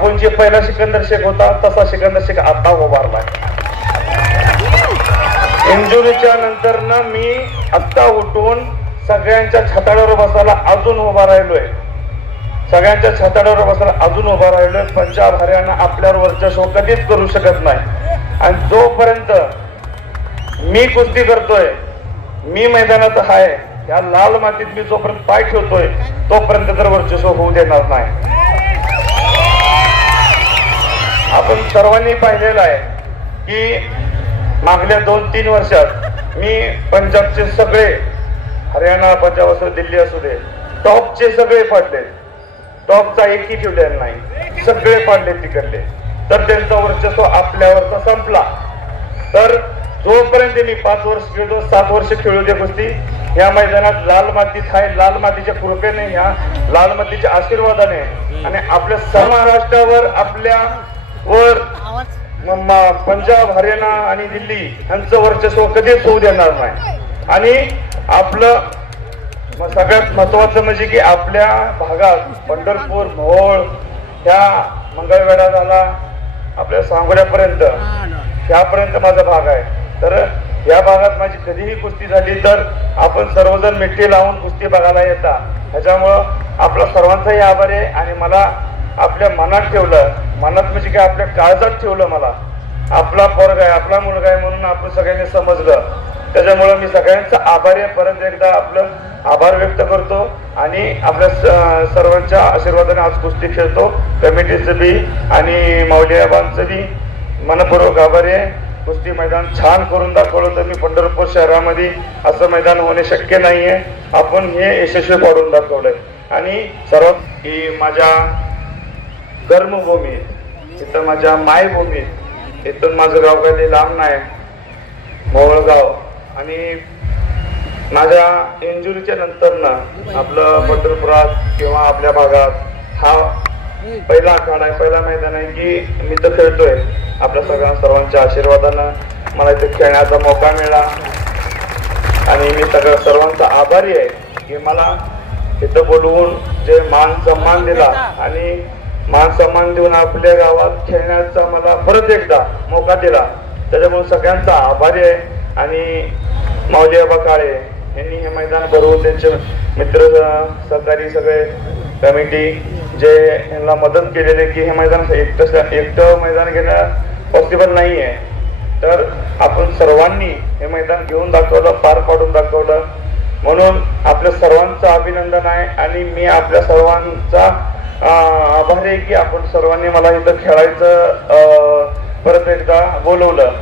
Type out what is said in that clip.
आपण जे पहिला सिकंदर शेख होता तसा सिकंदर शेख आता उभारला इंजुरीच्या नंतर ना मी आत्ता उठून सगळ्यांच्या छताडावर बसायला अजून उभा राहिलोय. सगळ्यांच्या छताडावर बसायला अजून उभा राहिलोय. पंजाब हरियाणा आपल्यावर वर्चस्व कधीच करू शकत नाही. आणि जोपर्यंत मी कुस्ती करतोय मी मैदानात आहे या लाल मातीत मी जोपर्यंत पाय ठेवतोय तोपर्यंत तर वर्चस्व होऊ देणार नाही. आपण सर्वांनी पाहिलेलं आहे की मागल्या दोन तीन वर्षात मी पंजाबचे सगळे हरियाणा पंजाब असो दिल्ली असू दे टॉपचे सगळे पाडले टॉपचा एकही ठेवलेला नाही. सगळे पाडले तिकडले. तर त्यांचा वर्चस्व आपल्यावरचा संपला. तर जोपर्यंत मी पाच वर्ष खेळतो सात वर्ष खेळू दे कुस्ती या मैदानात लाल मातीत आहे लाल मातीच्या कृपेने ह्या लाल मातीच्या आशीर्वादाने आणि आपल्या महाराष्ट्रावर आपल्या वर पंजाब हरियाणा आणि दिल्ली यांचं वर्चस्व कधीच होऊ देणार नाही. आणि आपलं सगळ्यात महत्वाचं म्हणजे की आपल्या भागात पंढरपूर मोहोळ ह्या मंगळवेढा झाला आपल्या सांगोड्यापर्यंत ह्यापर्यंत माझा भाग आहे. तर या भागात माझी कधीही कुस्ती झाली तर आपण सर्वजण मिठी लावून कुस्ती बघायला येता. ह्याच्यामुळं आपला सर्वांचाही आभार आहे आणि मला आपल्या मनात ठेवलं मनात म्हणजे काय आपल्या काळजात ठेवलं मला. आपला पोरगा आहे आपला मुलगा आहे म्हणून आपण सगळ्यांनी समजलं. त्याच्यामुळं मी सगळ्यांचा आभारी आहे. परत एकदा आपलं आभार व्यक्त करतो आणि आपल्या स- सर्वांच्या आशीर्वादाने आज कुस्ती खेळतो. कमिटीचं बी आणि माऊलीबांचं बी. मनपूर्वक आभारी आहे. कुस्ती मैदान छान करून दाखवलं तर मी पंढरपूर शहरामध्ये असं मैदान होणे शक्य नाही आहे आपण हे यशस्वी पाडून आहे आणि सर्वात ही माझ्या कर्मभूमी इथं माझ्या मायभूमी इथून माझं गाव काही लांब नाही. मोहोळगाव. आणि माझ्या इंजुरीच्या नंतर ना आपलं पंढरपुरात किंवा आपल्या भागात हा पहिला आखाडा आहे पहिला मैदान आहे की मी तर खेळतोय. आपल्या सगळ्या सर्वांच्या आशीर्वादानं मला इथे खेळण्याचा मौका मिळाला. आणि मी सगळ्या सर्वांचा आभारी आहे की मला इथं बोलवून जे मान सन्मान दिला आणि मान सन्मान देऊन आपल्या गावात खेळण्याचा मला परत एकदा मौका दिला. त्याच्यामुळे सगळ्यांचा आभारी आहे. आणि माऊली बाबा काळे यांनी हे मैदान भरवून त्यांचे मित्र सहकारी सगळे कमिटी जे यांना मदत केलेली की हे मैदान एकटं एकटं मैदान घेणं पॉसिबल नाही आहे तर आपण सर्वांनी हे मैदान घेऊन दाखवलं पार पाडून दाखवलं. म्हणून आपल्या सर्वांचं अभिनंदन आहे आणि मी आपल्या सर्वांचा आभारी आहे की आपण सर्वांनी मला इथं खेळायचं परत एकदा बोलवलं.